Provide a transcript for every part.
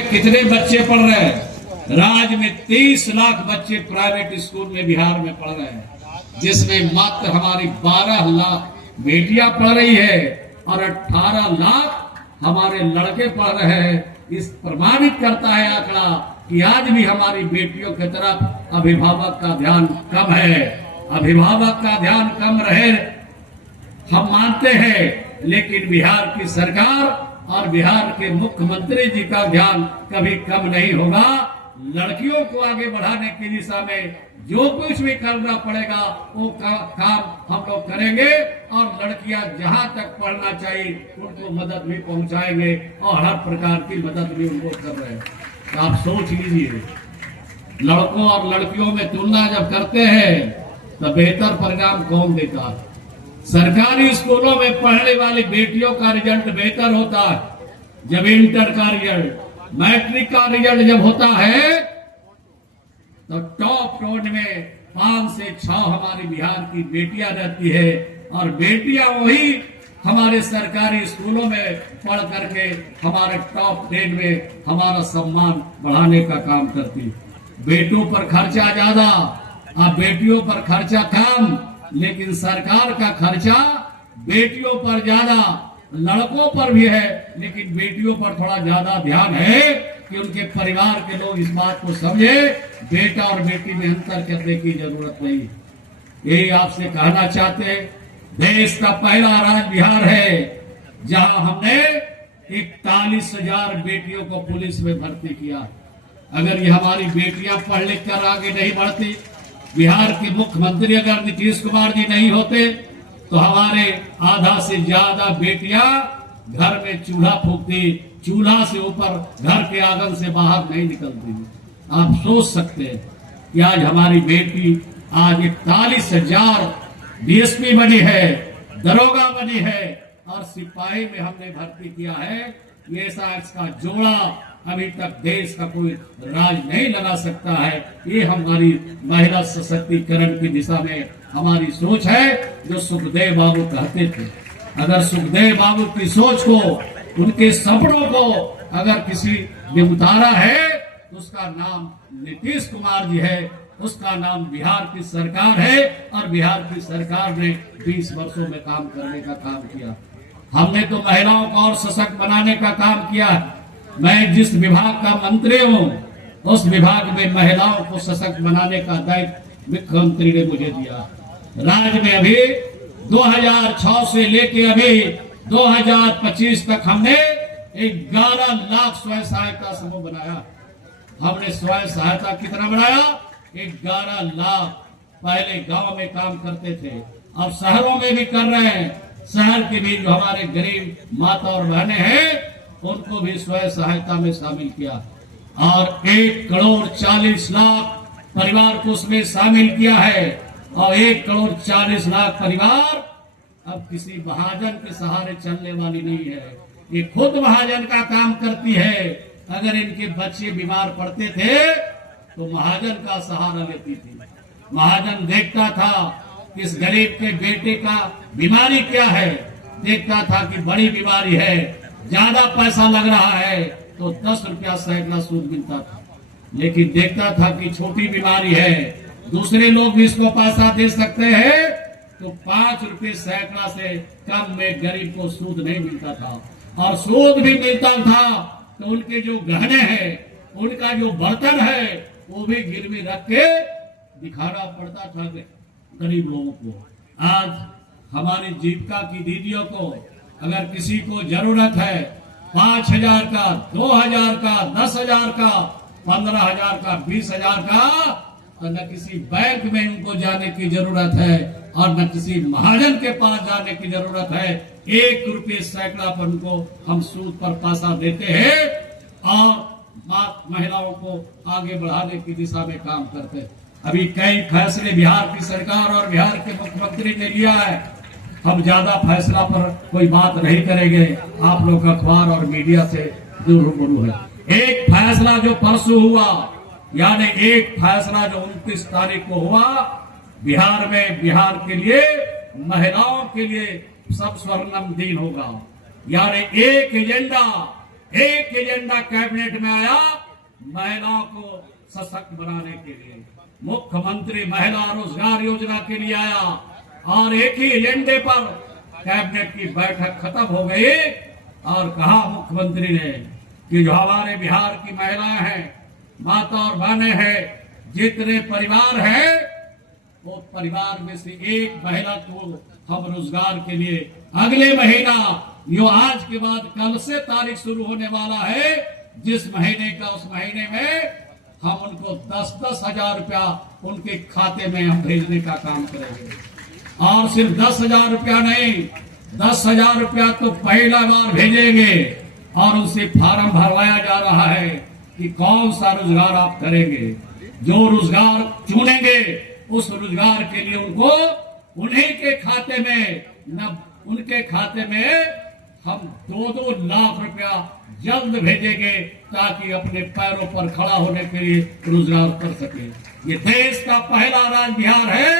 में कितने बच्चे पढ़ रहे हैं? राज्य में 30 लाख बच्चे प्राइवेट स्कूल में बिहार में पढ़ रहे हैं, जिसमें मात्र हमारी 12 लाख बेटियां पढ़ रही है और 18 लाख हमारे लड़के पढ़ रहे हैं। इस प्रमाणित करता है आंकड़ा कि आज भी हमारी बेटियों की तरफ अभिभावक का ध्यान कम है। अभिभावक का ध्यान कम रहे हम मानते हैं, लेकिन बिहार की सरकार और बिहार के मुख्यमंत्री जी का ध्यान कभी कम नहीं होगा। लड़कियों को आगे बढ़ाने की दिशा में जो कुछ भी करना पड़ेगा वो काम हम लोग करेंगे और लड़कियां जहां तक पढ़ना चाहिए उनको मदद भी पहुंचाएंगे और हर प्रकार की मदद भी उनको कर रहे हैं। तो आप सोच लीजिए, लड़कों और लड़कियों में तुलना जब करते हैं तो बेहतर परिणाम कौन देता है? सरकारी स्कूलों में पढ़ने वाली बेटियों का रिजल्ट बेहतर होता है। जब इंटर का रिजल्ट, मैट्रिक का रिजल्ट जब होता है तो टॉप रोड में 5 से 6 हमारी बिहार की बेटियां रहती है और बेटियां वही हमारे सरकारी स्कूलों में पढ़ करके हमारे टॉप 10 में हमारा सम्मान बढ़ाने का काम करती है। बेटों पर खर्चा ज्यादा और बेटियों पर खर्चा कम, लेकिन सरकार का खर्चा बेटियों पर ज्यादा, लड़कों पर भी है, लेकिन बेटियों पर थोड़ा ज्यादा ध्यान है कि उनके परिवार के लोग इस बात को समझे बेटा और बेटी में अंतर करने की जरूरत नहीं। यही आपसे कहना चाहते हैं, देश का पहला राज्य बिहार है जहां हमने 41,000 बेटियों को पुलिस में भर्ती किया। अगर ये हमारी बेटियां पढ़ लिख कर आगे नहीं बढ़ती, बिहार के मुख्यमंत्री अगर नीतीश कुमार जी नहीं होते तो हमारे आधा से ज्यादा बेटियां घर में चूल्हा फूकती, चूल्हा से ऊपर घर के आंगन से बाहर नहीं निकलती। आप सोच सकते हैं कि आज हमारी बेटी आज 41,000 डीएसपी बनी है, दरोगा बनी है और सिपाही में हमने भर्ती किया है। ये ऐसा इसका जोड़ा अभी तक देश का कोई राज नहीं लगा सकता है। ये हमारी महिला सशक्तिकरण की दिशा में हमारी सोच है, जो सुखदेव बाबू कहते थे। अगर सुखदेव बाबू की सोच को, उनके सपनों को अगर किसी ने उतारा है तो उसका नाम नीतीश कुमार जी है, उसका नाम बिहार की सरकार है और बिहार की सरकार ने 20 वर्षों में काम करने का काम किया। हमने तो महिलाओं को और सशक्त बनाने का काम किया है। मैं जिस विभाग का मंत्री हूँ उस विभाग में महिलाओं को सशक्त बनाने का दायित्व मुख्यमंत्री ने मुझे दिया। राज्य में अभी 2006 से लेके अभी 2025 तक हमने 11 लाख स्वयं सहायता समूह बनाया। हमने स्वयं सहायता कितना बनाया? 11 लाख। पहले गांव में काम करते थे, अब शहरों में भी कर रहे हैं। शहर के भी जो हमारे गरीब माता और बहनें हैं उनको भी स्वयं सहायता में शामिल किया और 1,40,00,000 परिवार को उसमें शामिल किया है। और 1,40,00,000 परिवार अब किसी महाजन के सहारे चलने वाली नहीं है, ये खुद महाजन का काम करती है। अगर इनके बच्चे बीमार पड़ते थे तो महाजन का सहारा लेती थी। महाजन देखता था कि इस गरीब के बेटे का बीमारी क्या है, देखता था कि बड़ी बीमारी है, ज्यादा पैसा लग रहा है तो 10 रुपया सैकड़ा सूद मिलता था। लेकिन देखता था कि छोटी बीमारी है, दूसरे लोग भी इसको पैसा दे सकते हैं, तो 5 रुपये सैकड़ा से कम में गरीब को सूद नहीं मिलता था। और सूद भी मिलता था तो उनके जो गहने हैं, उनका जो बर्तन है वो भी गिरवी रख के दिखाना पड़ता था गरीब लोगों को। आज हमारी जीविका की दीदियों को अगर किसी को जरूरत है 5,000 का, 2,000 का, 10,000 का, 15,000 का, 20,000 का, तो न किसी बैंक में उनको जाने की जरूरत है और न किसी महाजन के पास जाने की जरूरत है। 1 रुपये सैकड़ा पर उनको हम सूद पर पैसा देते हैं और महिलाओं को आगे बढ़ाने की दिशा में काम करते हैं। अभी कई फैसले बिहार की सरकार और बिहार के मुख्यमंत्री ने लिया है। हम ज्यादा फैसला पर कोई बात नहीं करेंगे, आप लोग अखबार और मीडिया से दूर रूबरू है। एक फैसला जो परसों हुआ, यानी एक फैसला जो 29 तारीख को हुआ, बिहार में बिहार के लिए महिलाओं के लिए सब स्वर्णिम दिन होगा। यानी एक एजेंडा एक एजेंडा कैबिनेट में आया महिलाओं को सशक्त बनाने के लिए, मुख्यमंत्री महिला रोजगार योजना के लिए आया और एक ही एजेंडे पर कैबिनेट की बैठक खत्म हो गई और कहा मुख्यमंत्री ने कि जो हमारे बिहार की महिलाएं हैं, माता और बहनें हैं, जितने परिवार हैं, वो परिवार में से एक महिला को हम रोजगार के लिए अगले महीना, जो आज के बाद कल से तारीख शुरू होने वाला है, जिस महीने का उस महीने में हम उनको 10-10 हजार रुपया उनके खाते में हम भेजने का काम करेंगे। और सिर्फ 10,000 रुपया नहीं, 10,000 रुपया तो पहला बार भेजेंगे और उनसे फार्म भरवाया जा रहा है कि कौन सा रोजगार आप करेंगे। जो रोजगार चुनेंगे उस रोजगार के लिए उनको उन्हीं के खाते में, न उनके खाते में हम 2-2 लाख रुपया जल्द भेजेंगे ताकि अपने पैरों पर खड़ा होने के लिए रोजगार कर सके। ये देश का पहला राज्य बिहार है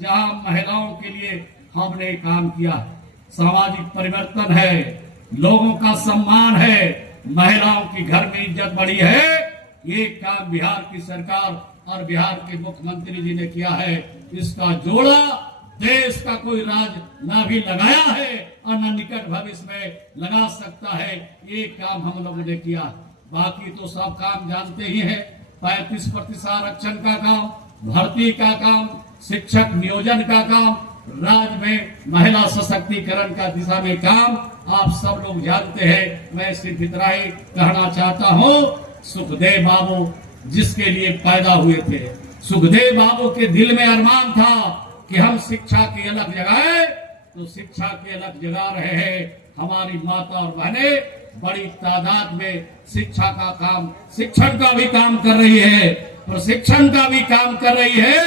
जहां महिलाओं के लिए हमने काम किया। सामाजिक परिवर्तन है, लोगों का सम्मान है, महिलाओं की घर में इज्जत बढ़ी है। ये काम बिहार की सरकार और बिहार के मुख्यमंत्री जी ने किया है। इसका जोड़ा देश का कोई राज्य न भी लगाया है और न निकट भविष्य में लगा सकता है। ये काम हम लोगों ने किया। बाकी तो सब काम जानते ही हैं। 35% आरक्षण का काम, भर्ती का काम, शिक्षक नियोजन का काम, राज्य में महिला सशक्तिकरण का दिशा में काम आप सब लोग जानते हैं। मैं सिर्फ इतना ही कहना चाहता हूँ, सुखदेव बाबू जिसके लिए पैदा हुए थे, सुखदेव बाबू के दिल में अरमान था कि हम शिक्षा की अलग जगाए, तो शिक्षा की अलग जगा रहे हैं। हमारी माता और बहनें बड़ी तादाद में शिक्षा का काम, शिक्षण का भी काम कर रही है, प्रशिक्षण का भी काम कर रही है।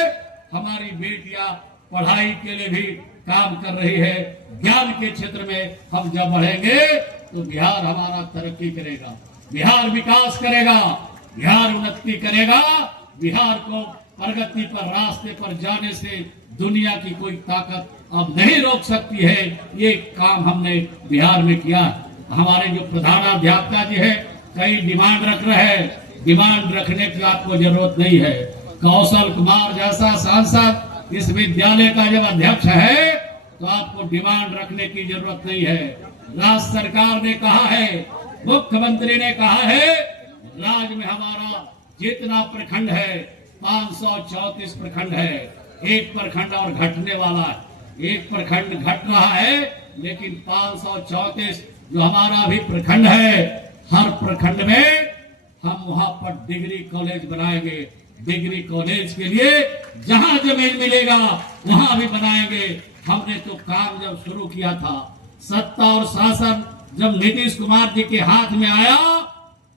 हमारी बेटियां पढ़ाई के लिए भी काम कर रही है। ज्ञान के क्षेत्र में हम जब बढ़ेंगे तो बिहार हमारा तरक्की करेगा, बिहार विकास करेगा, बिहार उन्नति करेगा। बिहार को प्रगति पर रास्ते पर जाने से दुनिया की कोई ताकत अब नहीं रोक सकती है। ये काम हमने बिहार में किया। हमारे जो प्रधानाध्यापक जी है, कई डिमांड रख रहे हैं। डिमांड रखने की आपको जरूरत नहीं है। कौशल कुमार जैसा सांसद इस विद्यालय का जब अध्यक्ष है तो आपको डिमांड रखने की जरूरत नहीं है। राज्य सरकार ने कहा है, मुख्यमंत्री ने कहा है, राज्य में हमारा जितना प्रखंड है 534 प्रखंड है। एक प्रखंड और घटने वाला है, एक प्रखंड घट रहा है, लेकिन 534 जो हमारा भी प्रखंड है, हर प्रखंड में हम वहां पर डिग्री कॉलेज बनाएंगे। डिग्री कॉलेज के लिए जहां जमीन मिलेगा वहां भी बनाएंगे। हमने तो काम जब शुरू किया था, सत्ता और शासन जब नीतीश कुमार जी के हाथ में आया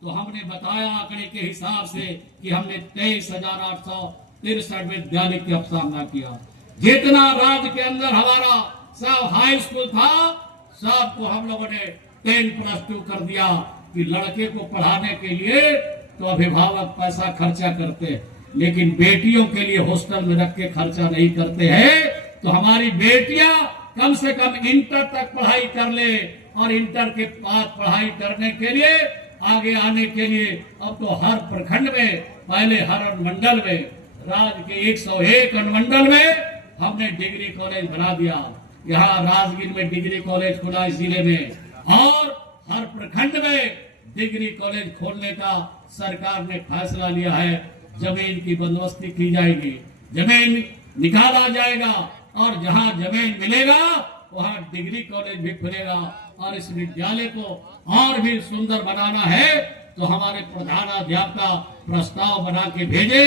तो हमने बताया आंकड़े के हिसाब से कि हमने 23,863 विद्यालय की स्थापना किया। जितना राज्य के अंदर हमारा सब हाई स्कूल था, सबको हम लोगों ने 10+2 कर दिया कि लड़के को पढ़ाने के लिए तो अभिभावक पैसा खर्चा करते, लेकिन बेटियों के लिए हॉस्टल में रख के खर्चा नहीं करते हैं। तो हमारी बेटियां कम से कम इंटर तक पढ़ाई कर ले, और इंटर के बाद पढ़ाई करने के लिए आगे आने के लिए अब तो हर प्रखंड में, पहले हर अनुमंडल में, राज्य के 101 अनुमंडल में हमने डिग्री कॉलेज बना दिया। यहाँ राजगीर में डिग्री कॉलेज खुला इस जिले में, और हर प्रखंड में डिग्री कॉलेज खोलने का सरकार ने फैसला लिया है। जमीन की बंदोबस्ती की जाएगी, जमीन निकाला जाएगा, और जहाँ जमीन मिलेगा वहाँ डिग्री कॉलेज भी खुलेगा। और इस विद्यालय को और भी सुंदर बनाना है तो हमारे प्रधानाध्यापक प्रस्ताव बना के भेजे।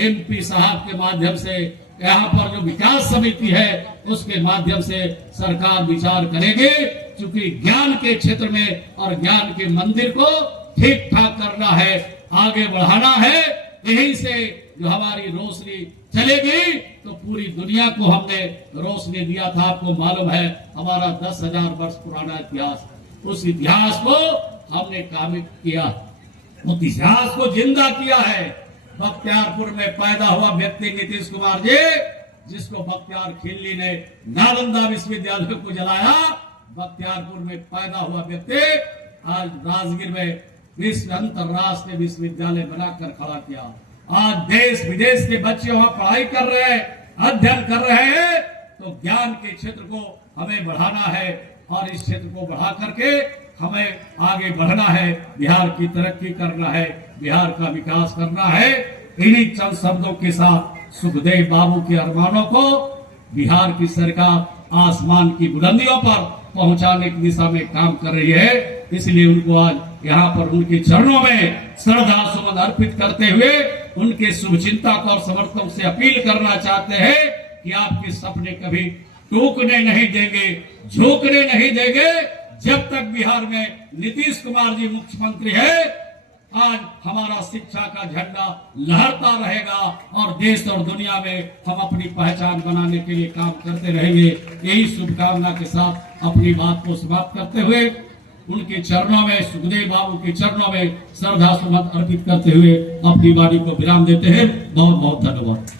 MP साहब के माध्यम से यहाँ पर जो विकास समिति है उसके माध्यम से सरकार विचार करेगी। क्योंकि ज्ञान के क्षेत्र में और ज्ञान के मंदिर को ठीक ठाक करना है, आगे बढ़ाना है। यहीं से जो हमारी रोशनी चलेगी तो पूरी दुनिया को हमने रोशनी दिया था। आपको मालूम है हमारा 10,000 वर्ष पुराना इतिहास, उस इतिहास को हमने कामिल किया, उस इतिहास को जिंदा किया है। बख्तियारपुर में पैदा हुआ व्यक्ति नीतीश कुमार जी, जिसको बख्तियार खिल्ली ने नालंदा विश्वविद्यालय को जलाया, बख्तियारपुर में पैदा हुआ व्यक्ति आज राजगीर में विश्व अंतरराष्ट्रीय विश्वविद्यालय बनाकर खड़ा किया। आज देश विदेश के बच्चे वहां पढ़ाई कर रहे हैं, अध्ययन कर रहे हैं। तो ज्ञान के क्षेत्र को हमें बढ़ाना है और इस क्षेत्र को बढ़ा करके हमें आगे बढ़ना है, बिहार की तरक्की करना है, बिहार का विकास करना है। इन्हीं चंद शब्दों के साथ सुखदेव बाबू के अरमानों को बिहार की सरकार आसमान की बुलंदियों पर पहुंचाने की दिशा में काम कर रही है। इसलिए उनको आज यहाँ पर उनके चरणों में श्रद्धा सुमन अर्पित करते हुए उनके शुभचिंतक और समर्थकों से अपील करना चाहते हैं कि आपके सपने कभी टूटने नहीं देंगे, झुकने नहीं देंगे। जब तक बिहार में नीतीश कुमार जी मुख्यमंत्री है, आज हमारा शिक्षा का झंडा लहरता रहेगा और देश और दुनिया में हम अपनी पहचान बनाने के लिए काम करते रहेंगे। यही शुभकामना के साथ अपनी बात को समाप्त करते हुए उनके चरणों में, सुखदेव बाबू के चरणों में श्रद्धा सुमन अर्पित करते हुए अपनी वाणी को विराम देते हैं। बहुत बहुत धन्यवाद।